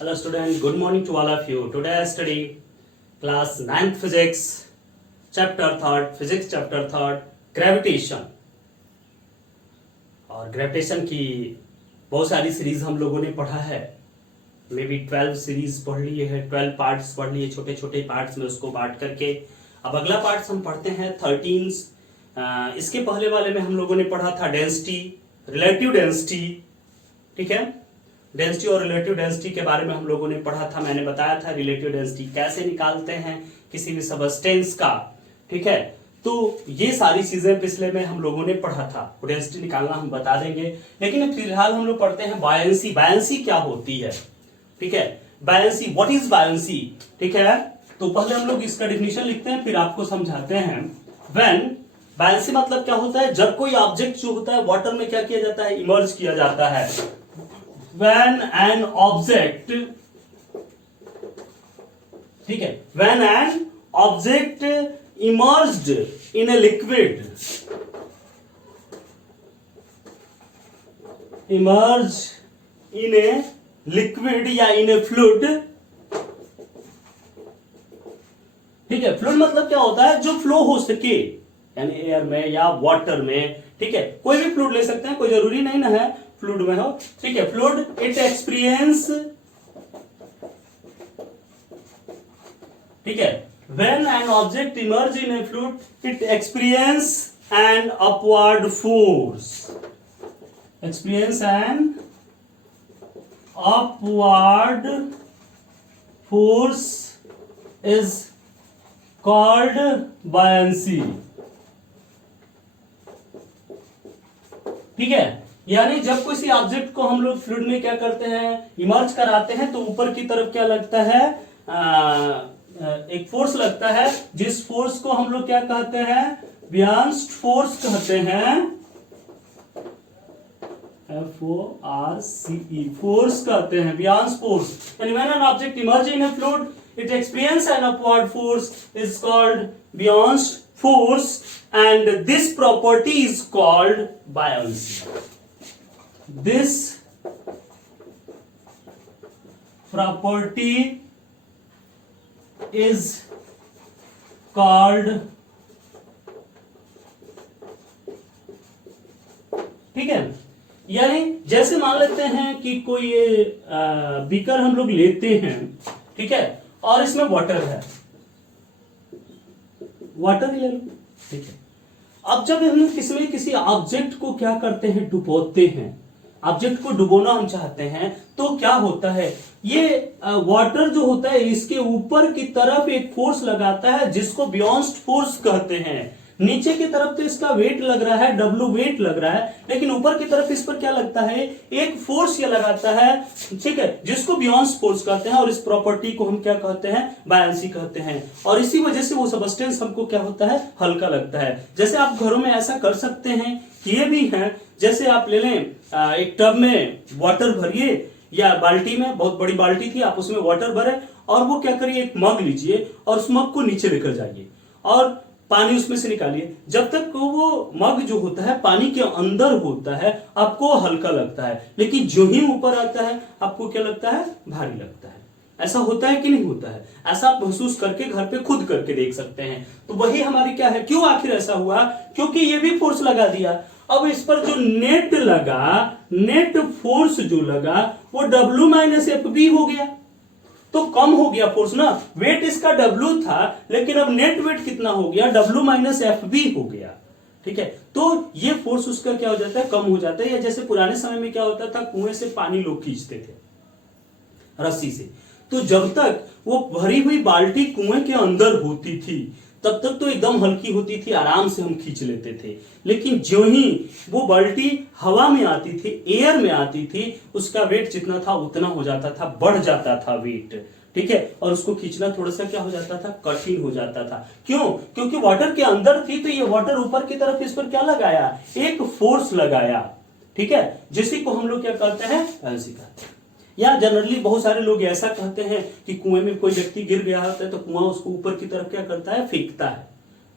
Hello student, good morning to all of you. Today I study class 9th physics, chapter 3rd, physics chapter 3rd, gravitation. और gravitation की बहुत सारी series हम लोगों ने पढ़ा है, मे बी 12 सीरीज पढ़ लिए है, 12 पार्ट्स पढ़ लिए, छोटे छोटे पार्ट्स में उसको बांट करके। अब अगला पार्ट्स हम पढ़ते हैं 13। इसके पहले वाले में हम लोगों ने पढ़ा था डेंसिटी, रिलेटिव डेंसिटी, ठीक है। डेंसिटी और रिलेटिव डेंसिटी के बारे में हम लोगों ने पढ़ा था। मैंने बताया था रिलेटिव डेंसिटी कैसे निकालते हैं किसी भी सबस्टेंस का, ठीक है। तो ये सारी चीजें पिछले में हम लोगों ने पढ़ा था। डेंसिटी निकालना हम बता देंगे, लेकिन फिलहाल हम लोग पढ़ते हैं बायंसी। बायंसी क्या होती है, ठीक है। बायंसी, व्हाट इज बायंसी, ठीक है। तो पहले हम लोग इसका डिफिनेशन लिखते हैं, फिर आपको समझाते हैं। व्हेन, बायंसी मतलब क्या होता है, जब कोई ऑब्जेक्ट जो होता है वाटर में क्या किया जाता है, इमर्ज किया जाता है। When an object, ठीक है, when an object immersed in a liquid, immersed in a liquid या in a fluid, ठीक है। फ्लूइड मतलब क्या होता है, जो फ्लो हो सके, यानी एयर में या वाटर में, ठीक है। कोई भी फ्लूइड ले सकते हैं, कोई जरूरी नहीं ना है फ्लूइड में हो, ठीक है। फ्लूइड इट एक्सपीरियंस, ठीक है। When an object emerge in A fluid it experience an upward force, experience an upward force is called buoyancy, ठीक है। यानी जब किसी ऑब्जेक्ट को हम लोग फ्लूइड में क्या करते हैं, इमर्ज कराते हैं, तो ऊपर की तरफ क्या लगता है, एक फोर्स लगता है, जिस फोर्स को हम लोग क्या कहते हैं, बियॉन्ड फोर्स कहते हैं, FORCE, फोर्स कहते हैं, बियॉन्ड फोर्स। यानी when an object emerge in A fluid it experience an upward force is called beyond force, and this property is called buoyancy. This property is called, ठीक है। यानी जैसे मान लेते हैं कि कोई बीकर हम लोग लेते हैं, ठीक है, और इसमें वाटर है, वाटर ले लो, ठीक है। अब जब हम किसी ऑब्जेक्ट को क्या करते हैं, डुबोते हैं, ऑब्जेक्ट को डुबोना हम चाहते हैं, तो क्या होता है, ये वाटर जो होता है इसके ऊपर की तरफ एक फोर्स लगाता है, जिसको बियॉन्ड फोर्स कहते हैं। नीचे की तरफ तो इसका वेट लग रहा है, W वेट लग रहा है, लेकिन ऊपर की तरफ इस पर क्या लगता है, एक फोर्स ये लगाता है, ठीक है, जिसको बियॉन्ड फोर्स कहते हैं। और इस प्रॉपर्टी को हम क्या कहते हैं, बायंसी कहते हैं। और इसी वजह से वो सबस्टेंस हमको क्या होता है, हल्का लगता है। जैसे आप घरों में ऐसा कर सकते हैं, किए भी हैं। जैसे आप ले लें, एक टब में वाटर भरिए, या बाल्टी में, बहुत बड़ी बाल्टी थी, आप उसमें वाटर भरे, और वो क्या करिए, एक मग लीजिए और उस मग को नीचे लेकर जाइए और पानी उसमें से निकालिए। जब तक वो मग जो होता है पानी के अंदर होता है, आपको हल्का लगता है, लेकिन जो ही ऊपर आता है आपको क्या लगता है, भारी लगता है। ऐसा होता है कि नहीं होता है? ऐसा आप महसूस करके घर पे खुद करके देख सकते हैं। तो वही हमारी क्या है, क्यों आखिर ऐसा हुआ, क्योंकि ये भी फोर्स लगा दिया। अब इस पर जो नेट लगा, नेट फोर्स जो लगा, वो W माइनस FB हो गया, तो कम हो गया फोर्स ना। वेट इसका W था, लेकिन अब नेट वेट कितना हो गया, W माइनस FB हो गया, ठीक है। तो ये फोर्स उसका क्या हो जाता है, कम हो जाता है। या जैसे पुराने समय में क्या होता था, कुएं से पानी लोग खींचते थे रस्सी से, तो जब तक वो भरी हुई बाल्टी कुएं के अंदर होती थी तब तक तो एकदम हल्की होती थी, आराम से हम खींच लेते थे। लेकिन जो ही वो बाल्टी हवा में आती थी, एयर में आती थी, उसका वेट जितना था उतना हो जाता था, बढ़ जाता था वेट, ठीक है। और उसको खींचना थोड़ा सा क्या हो जाता था, कठिन हो जाता था। क्यों? क्योंकि वाटर के अंदर थी, तो ये वाटर ऊपर की तरफ इस पर क्या लगाया, एक फोर्स लगाया, ठीक है, जिसी को हम लोग क्या कहते हैं, बायंसी कहते हैं। या जनरली बहुत सारे लोग ऐसा कहते हैं कि कुएं में कोई व्यक्ति गिर गया होता है तो कुआं उसको ऊपर की तरफ क्या करता है, फेंकता है,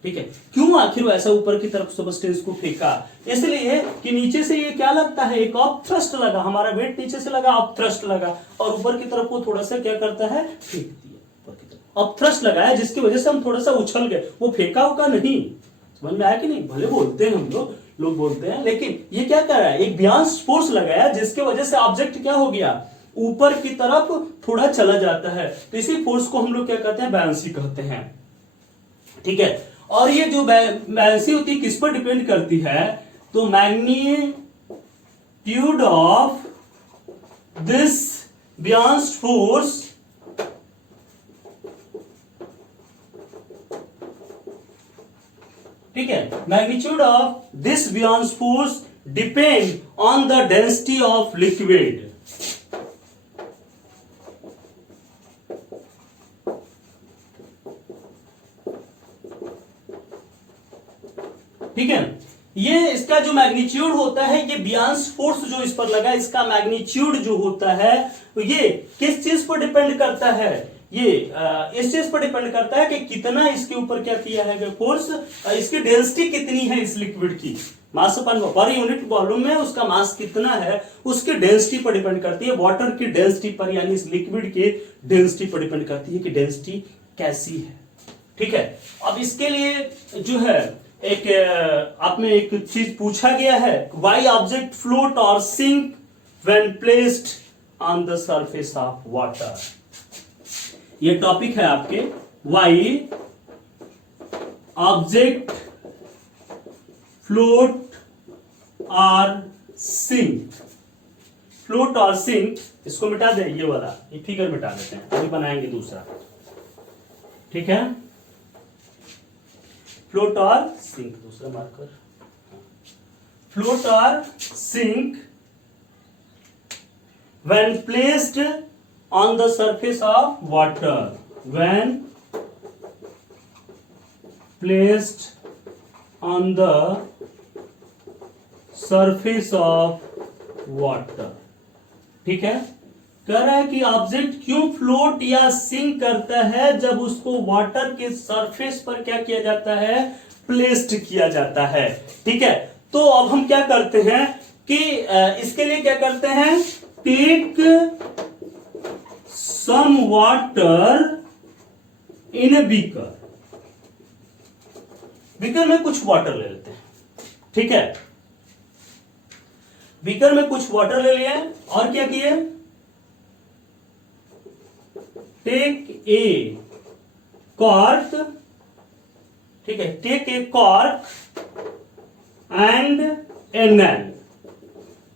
ठीक है, क्यों आखिर ऐसा ऊपर की तरफ सब्सटेंस को फेंका? इसलिए कि नीचे से ये क्या लगता है, एक ऑफ थ्रस्ट लगा, हमारा वेट नीचे से लगा, ऑफ थ्रस्ट लगा, और ऊपर की तरफ वो थोड़ा सा क्या करता है, फेंक दिया ऊपर की तरफ। ऑफ थ्रस्ट लगाया जिसकी वजह से हम थोड़ा सा उछल गए, वो फेंका होगा नहीं। समझ में आया कि नहीं? भले बोलते हैं हम लोग बोलते हैं, लेकिन ये क्या कर रहा है, एक बियॉन्ड फोर्स लगाया जिसकी वजह से ऑब्जेक्ट क्या हो गया, ऊपर की तरफ थोड़ा चला जाता है। तो इसी फोर्स को हम लोग क्या कहते हैं, बायंसी कहते हैं। ठीक है, और ये जो बायंसी होती है किस पर डिपेंड करती है, तो magnitude of this beyond force ठीक है, magnitude of this beyond force depend on the density of liquid. ठीक है, ये इसका जो मैग्नीट्यूड होता है, ये बियॉन्ड फोर्स जो इस पर लगा, इसका मैग्नीट्यूड जो होता है ये किस चीज पर डिपेंड करता है, ये इस चीज पर डिपेंड करता है कि कितना इसके ऊपर क्या किया है फोर्स, इसकी डेंसिटी कितनी है इस लिक्विड की, मास पर यूनिट वॉल्यूम में उसका मास कितना है, उसके डेंसिटी पर डिपेंड करती है, वाटर की डेंसिटी पर, यानी इस लिक्विड के डेंसिटी पर डिपेंड करती है कि डेंसिटी कैसी है। ठीक है, अब इसके लिए जो है एक आप में एक चीज पूछा गया है, वाई ऑब्जेक्ट फ्लोट और sink when placed on the surface of water. ये टॉपिक है आपके, वाई ऑब्जेक्ट फ्लोट और सिंक। फ्लोट और सिंक, इसको मिटा दे, ये वाला ये फिगर मिटा देते हैं, अभी बनाएंगे दूसरा। ठीक है, फ्लोट और सिंक, दूसरा मार्कर, फ्लोट और sink when placed on the surface of water, when placed on the surface of water। ठीक है, कह रहा है कि ऑब्जेक्ट क्यों फ्लोट या सिंक करता है, जब उसको वाटर के सरफेस पर क्या किया जाता है, प्लेस्ड किया जाता है। ठीक है, तो अब हम क्या करते हैं कि इसके लिए क्या करते हैं, take some water in a beaker, beaker में कुछ वाटर ले लेते हैं। ठीक है, बीकर में कुछ वाटर ले लिया और क्या किए, टेक ए कॉर्क, ठीक है, take a cork and a nail.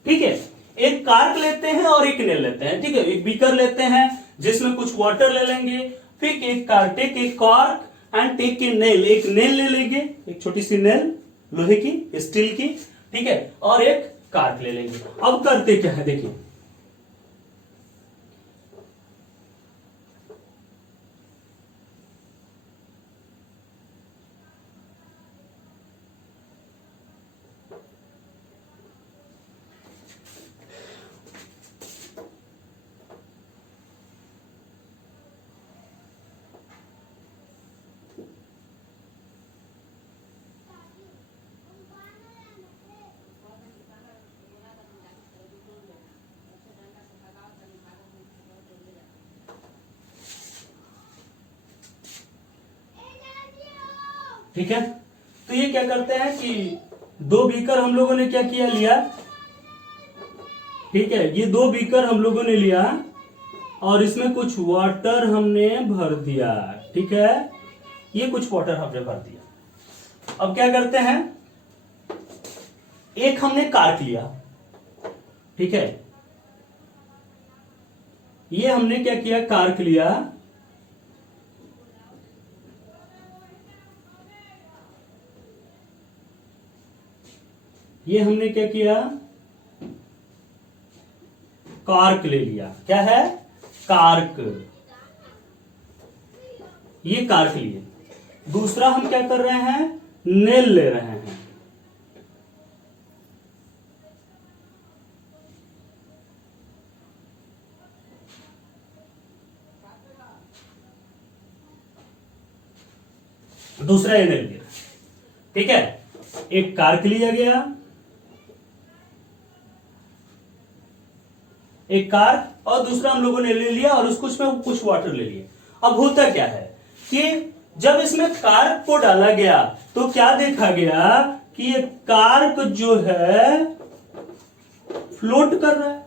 ठीक है, एक कार्क लेते हैं और एक नेल लेते हैं। ठीक है, एक बीकर लेते हैं जिसमें कुछ वाटर ले लेंगे, फिर एक cork, take a cork and take a nail, एक नेल ले लेंगे, एक छोटी सी नेल लोहे की, स्टील की। ठीक है, और एक कार्क ले लेंगे। अब करते क्या है, देखिए, ठीक है, तो ये क्या करते हैं कि दो बीकर हम लोगों ने क्या किया, लिया। ठीक है, ये दो बीकर हम लोगों ने लिया और इसमें कुछ वाटर हमने भर दिया। ठीक है, ये कुछ वाटर हमने भर दिया। अब क्या करते हैं, एक हमने कार्क लिया। ठीक है, ये हमने क्या किया, कार्क लिया, ये हमने क्या किया, कार्क ले लिया। क्या है, कार्क, ये कार्क लिए। दूसरा हम क्या कर रहे हैं, नेल ले रहे हैं। दूसरा ये नेल लिया। ठीक है, एक कार्क लिया गया, एक कार्क, और दूसरा हम लोगों ने ले लिया और उसमें कुछ वाटर ले लिया। अब होता क्या है कि जब इसमें कार्क को डाला गया तो क्या देखा गया कि ये कार्क जो है फ्लोट कर रहा है।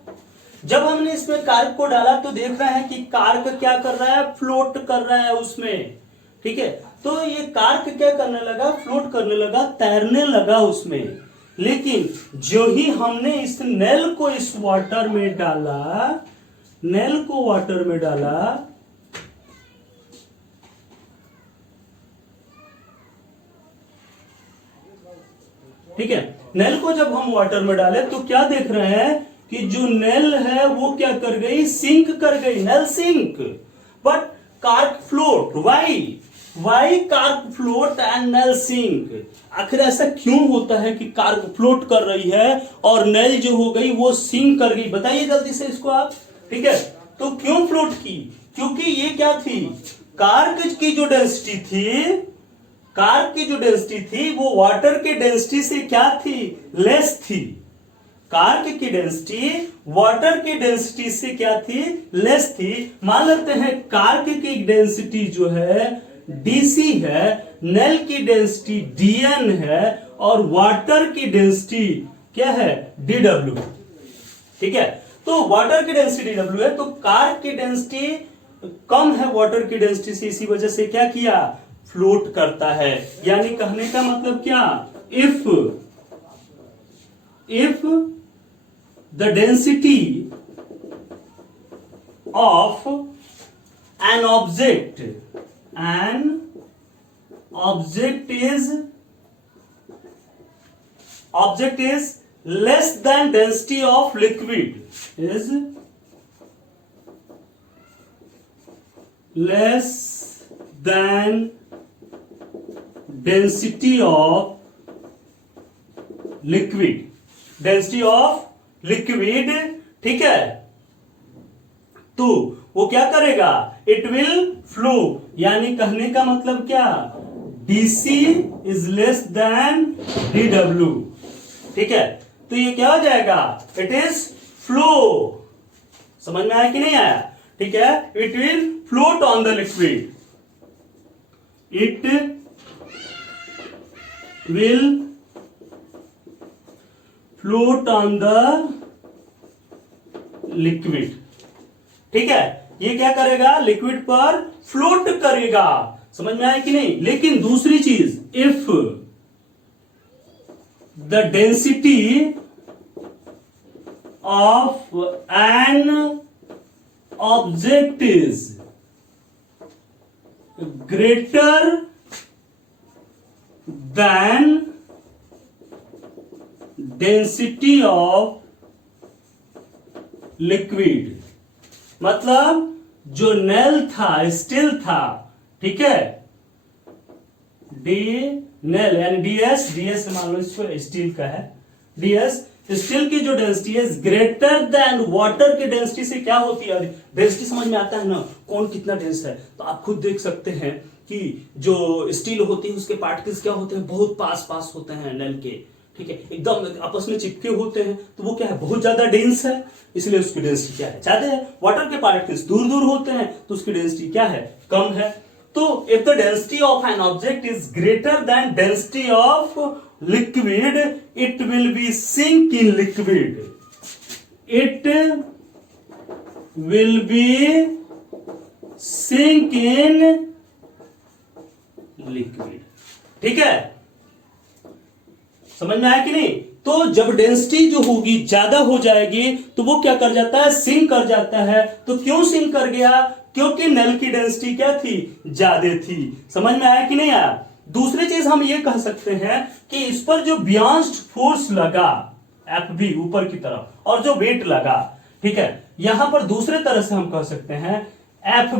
जब हमने इसमें कार्क को डाला तो देख रहे हैं कि कार्क क्या कर रहा है, फ्लोट कर रहा है उसमें। ठीक है, तो ये कार्क क्या करने लगा, फ्लोट करने लगा, तैरने लगा उसमें। लेकिन जो ही हमने इस नेल को इस वाटर में डाला, नेल को वाटर में डाला, ठीक है, नेल को जब हम वाटर में डाले तो क्या देख रहे हैं कि जो नेल है वो क्या कर गई, सिंक कर गई, nail sink, but cork float. Why cork float and nail sink? आखिर ऐसा क्यों होता है कि कार्क फ्लोट कर रही है और नेल जो हो गई वो सिंक कर गई? बताइए जल्दी से इसको आप। ठीक है, तो क्यों फ्लोट की? क्योंकि ये क्या थी, कार्क की जो डेंसिटी थी, कार्क की जो डेंसिटी थी वो वाटर की डेंसिटी से क्या थी, लेस थी। कार्क की डेंसिटी वाटर की डेंसिटी से क्या थी, लेस थी। मान लेते हैं कार्क की डेंसिटी जो है डीसी है, नेल की डेंसिटी डीएन है, और वाटर की डेंसिटी क्या है, डीडब्ल्यू। ठीक है, तो वाटर की डेंसिटी डब्ल्यू है, तो कार्क की डेंसिटी कम है वाटर की डेंसिटी से, इसी वजह से क्या किया, फ्लोट करता है। यानी कहने का मतलब क्या, if the density of an object is less than density of liquid, is less than density of liquid, ठीक है, तो वो क्या करेगा, इट विल फ्लो। यानी कहने का मतलब क्या, DC is less than DW. ठीक है, तो ये क्या हो जाएगा, इट इज फ्लो। समझ में आया कि नहीं आया? ठीक है, it will float on the liquid, it will float on the liquid. ठीक है, ये क्या करेगा, लिक्विड पर फ्लोट करेगा। समझ में आया कि नहीं? लेकिन दूसरी चीज, if the density of an object is greater than density of liquid, मतलब जो नेल था, स्टील था, ठीक है, डी नेल यानी डीएस मान लो इसको स्टील का है, डीएस स्टील की जो डेंसिटी है ग्रेटर देन वाटर की डेंसिटी से क्या होती है? डेंसिटी समझ में आता है ना, कौन कितना डेंस है? तो आप खुद देख सकते हैं कि जो स्टील होती है उसके पार्टिकल्स क्या होते हैं, बहुत पास होते हैं नेल के। ठीक है, एकदम आपस में चिपके होते हैं, तो वो क्या है, बहुत ज्यादा डेंस है, इसलिए उसकी डेंसिटी क्या है, ज्यादा है। वाटर के पार्टिकल्स दूर होते हैं तो उसकी डेंसिटी क्या है, कम है। तो if the density of an object is greater than density of liquid, it will be sink in liquid, it will be sink in liquid. ठीक है, समझ में आया कि नहीं? तो जब डेंसिटी जो होगी ज्यादा हो जाएगी तो वो क्या कर जाता है, सिंक कर जाता है। तो क्यों सिंक कर गया, क्योंकि नेल की डेंसिटी क्या थी, ज्यादा थी। समझ में आया कि नहीं आया? दूसरी चीज हम ये कह सकते हैं कि इस पर जो बियॉन्ड फोर्स लगा एफ ऊपर की तरफ, और जो वेट लगा, ठीक है, यहां पर दूसरे तरह से हम कह सकते हैं एफ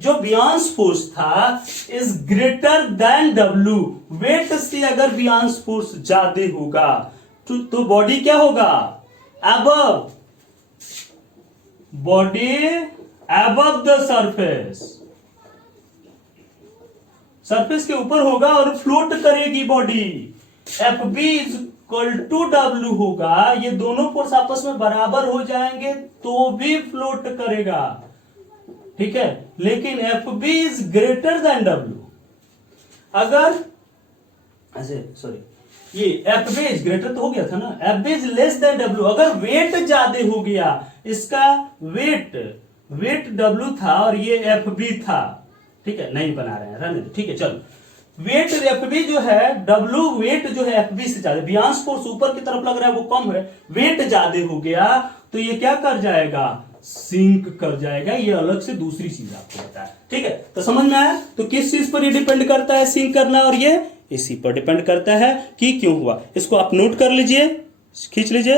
जो बियॉन्ड फोर्स था is greater than W. Weight से अगर बियॉन्ड फोर्स ज्यादा होगा तो बॉडी क्या होगा, above, body above the surface, surface के ऊपर होगा और फ्लोट करेगी body. F B is equal to W होगा, ये दोनों फोर्स आपस में बराबर हो जाएंगे तो भी फ्लोट करेगा, ठीक है। लेकिन F B is greater than W, अगर ऐसे सॉरी ये एफ बी इज ग्रेटर तो हो गया था ना, F B is less than W, अगर वेट ज्यादा हो गया, इसका वेट डब्ल्यू था और ये एफ बी था, ठीक है, नहीं बना रहे हैं, रहने दो, ठीक है। चलो, वेट एफ बी जो है, डब्ल्यू वेट जो है एफ बी से ज्यादा, बियांश फोर्स ऊपर की तरफ लग रहा है वो कम है, वेट ज्यादा हो गया तो ये क्या कर जाएगा, सिंक कर जाएगा। ये अलग से दूसरी चीज आपको बताया, ठीक है। तो समझ में आया, तो किस चीज पर ये डिपेंड करता है सिंक करना, और ये इसी पर डिपेंड करता है कि क्यों हुआ। इसको आप नोट कर लीजिए, खींच लीजिए।